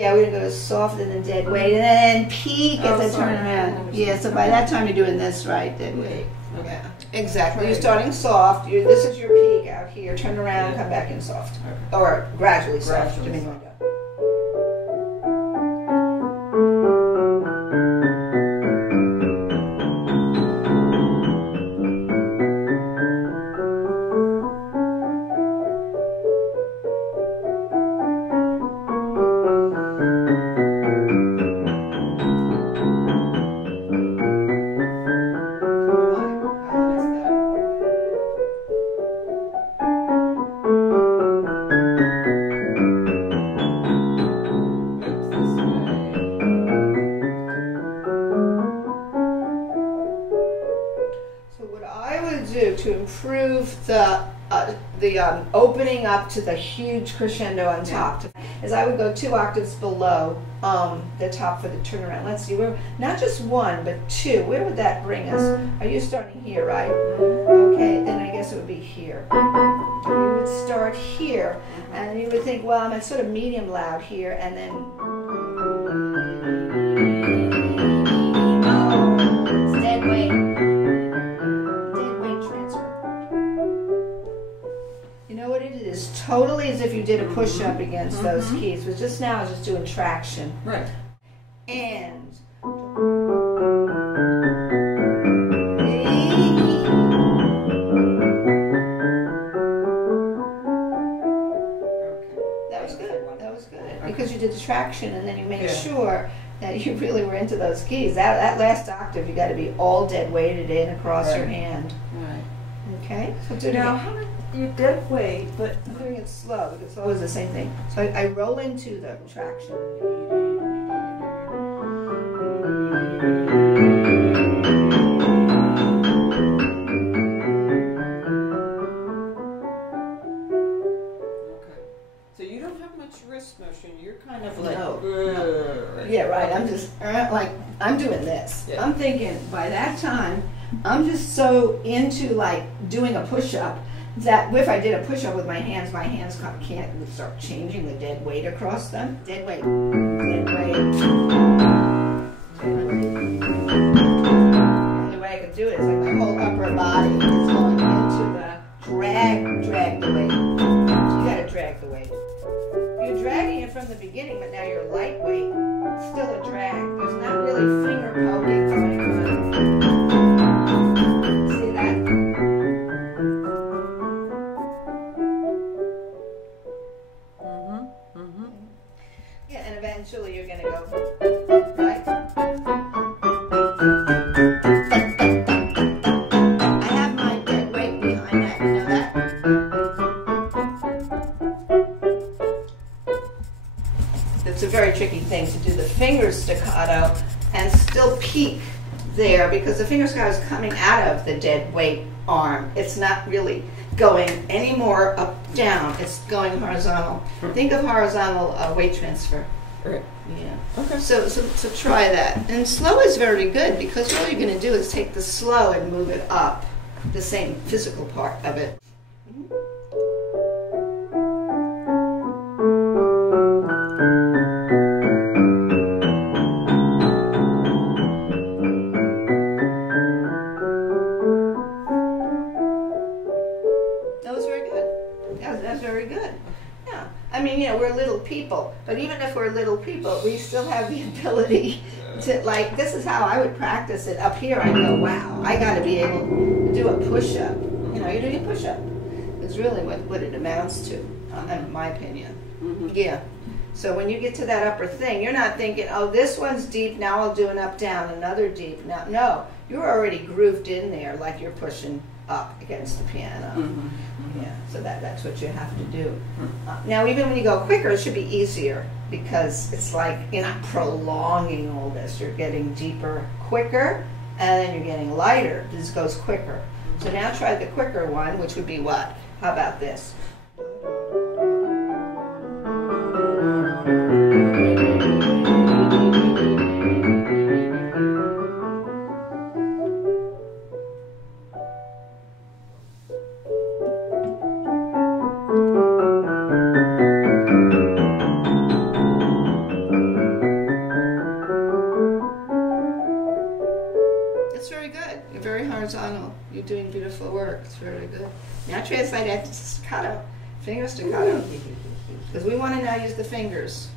Yeah, we're gonna go softer than dead weight, and then peak as I turn around. Yeah, so by that time you're doing this right, dead weight. Okay. Yeah, exactly. You're starting soft. This is your peak out here. Turn around, come back in soft, or gradually soft. Depending on that. To improve the opening up to the huge crescendo on top, is I would go 2 octaves below the top for the turnaround. Let's see, we're not just 1 but 2. Where would that bring us? Are you starting here, right? Okay, then I guess it would be here. You would start here, and you would think, well, I'm at sort of medium loud here, and then it's dead weight. Totally as if you did a push-up against those keys, but just now I was just doing traction. Right. And that was good. That was good. Because you did the traction and then you made sure that you really were into those keys. That last octave, you got to be all dead weighted in across your hand. Right. Okay. So do it now, again. how did you dead weight? But I'm doing it slow because it's always the same thing. So I roll into the traction. okay. So you don't have much wrist motion. You're kind of like Yeah, right. I'm just like I'm doing this. Yeah. I'm thinking by that time I'm just so into like doing a push-up that if I did a push-up with my hands can't start changing the dead weight across them. Dead weight. Dead weight. Dead weight. The only way I can do it is like my whole upper body is going into the drag the weight. You gotta drag the weight. You're dragging it from the beginning, but now you're lightweight. It's still a drag. There's not really finger poking going on. See that? Yeah, and eventually you're going to go, right? I have my dead weight behind that, you know that? It's a very tricky thing to do the finger staccato and still peak there because the finger staccato is coming out of the dead weight arm. It's not really going any more up, down. It's going horizontal. Think of horizontal weight transfer. Right. Yeah. Okay. So try that. And slow is very good because all you're going to do is take the slow and move it up, the same physical part of it. That's very good. Yeah. I mean, we're little people, but even if we're little people, we still have the ability to, like, this is how I would practice it. Up here, I go, wow, I got to be able to do a push-up. You're doing a push-up. It's really what it amounts to, in my opinion. Yeah. So when you get to that upper thing, you're not thinking, oh, this one's deep, now I'll do an up-down, another deep. No, you're already grooved in there like you're pushing up against the piano. Yeah, so that's what you have to do. Now, even when you go quicker, it should be easier because it's like you're not prolonging all this. You're getting deeper quicker, and then you're getting lighter. This goes quicker. So now try the quicker one, which would be what? How about this? You're doing beautiful work. It's very good. Now translate that to staccato, finger staccato, because we want to now use the fingers.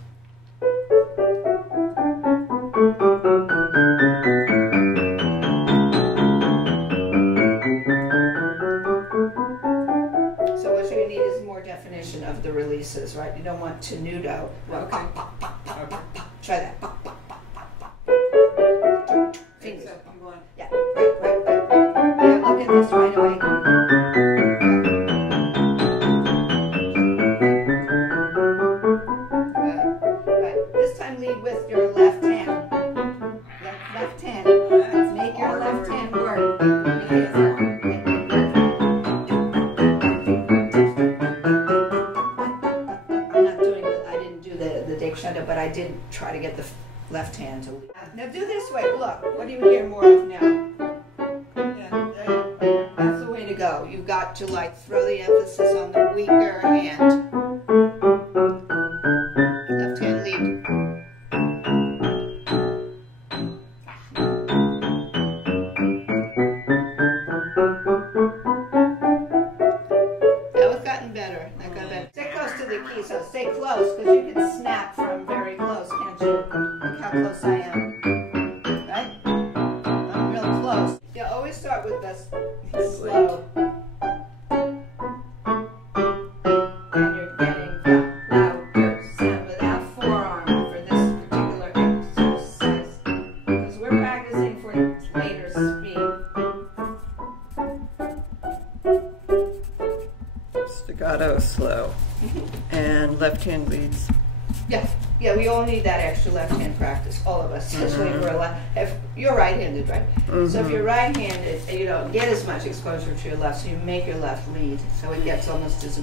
So what you need is more definition of the releases, right? You don't want tenuto. Well, Okay. pop, pop, pop, pop, pop, pop. Try that. Pop, pop, pop, pop, pop. Fingers. Except you want Yeah, right. Yeah, look at this right away. Right. This time lead with your left hand. Left hand. Make your left hand work. I didn't do the crescendo, but I did try to get the left hand to lead. Now do this way. Look, what do you hear more of now? That's the way to go. You've got to like throw the emphasis on the weaker hand. Left hand lead. Now it's gotten better. That got better. Stay close to the key, so stay close because you can snap from very close, can't you? Look how close I am. Right? I'm real close. Yeah, always start with this slow. And you're getting the louder sound without forearm for this particular exercise. Because we're practicing for later speed. staccato slow. And left hand leads. Yeah, we all need that extra left-hand practice, all of us, especially if we're if you're right-handed, right? So if you're right-handed, you don't get as much exposure to your left, so you make your left lead, so it gets almost as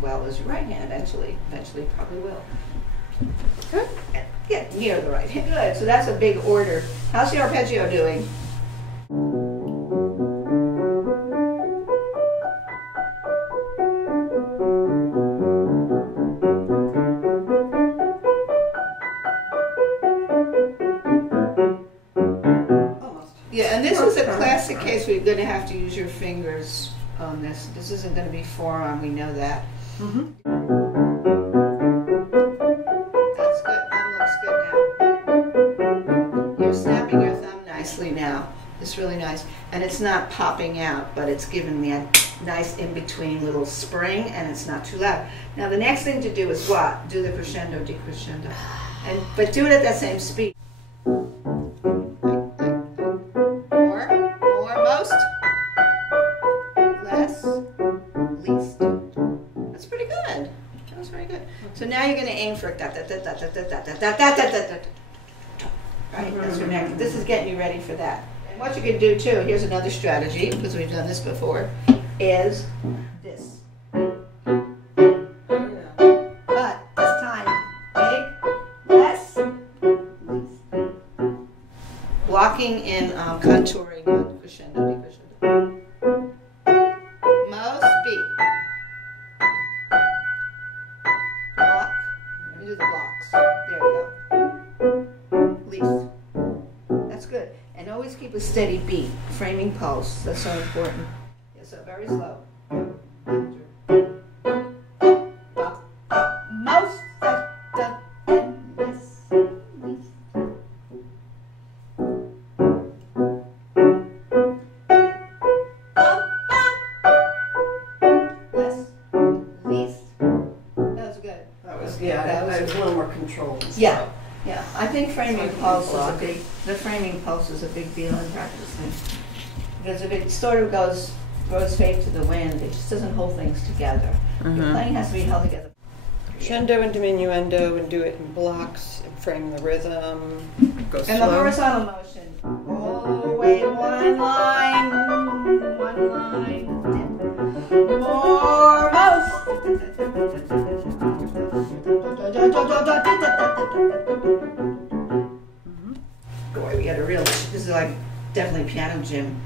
well as your right hand. Eventually probably will. Good. Get near the right hand. Good. So that's a big order. How's your arpeggio doing? Yeah, and this is a classic case where you're going to have to use your fingers on this. This isn't going to be forearm, we know that. That's good. Thumb looks good now. You're snapping your thumb nicely now. It's really nice. And it's not popping out, but it's giving me a nice in-between little spring, and it's not too loud. Now the next thing to do is what? Do the crescendo, decrescendo. But do it at that same speed. So now you're going to aim for right. That's your next. This is getting you ready for that. And what you can do too. Here's another strategy because we've done this before. Is this. But this time, big, less, least. Blocking in contouring on crescendo, decrescendo. Most beat. Do the blocks. There you go. Least. That's good. And always keep a steady beat. Framing pulse. That's so important. Yeah, so very slow. Most. Least. Less. Least. That was good. That was a little more controlled. Yeah. I think framing pulse is a big. The framing pulse is a big deal in practicing because if it sort of goes fade to the wind, it just doesn't hold things together. Your playing has to be held together. Crescendo and diminuendo, and do it in blocks, and frame the rhythm. Go slow. And the horizontal motion, all the way one line, dip. More most. Boy, we got a real. This is like definitely piano gym.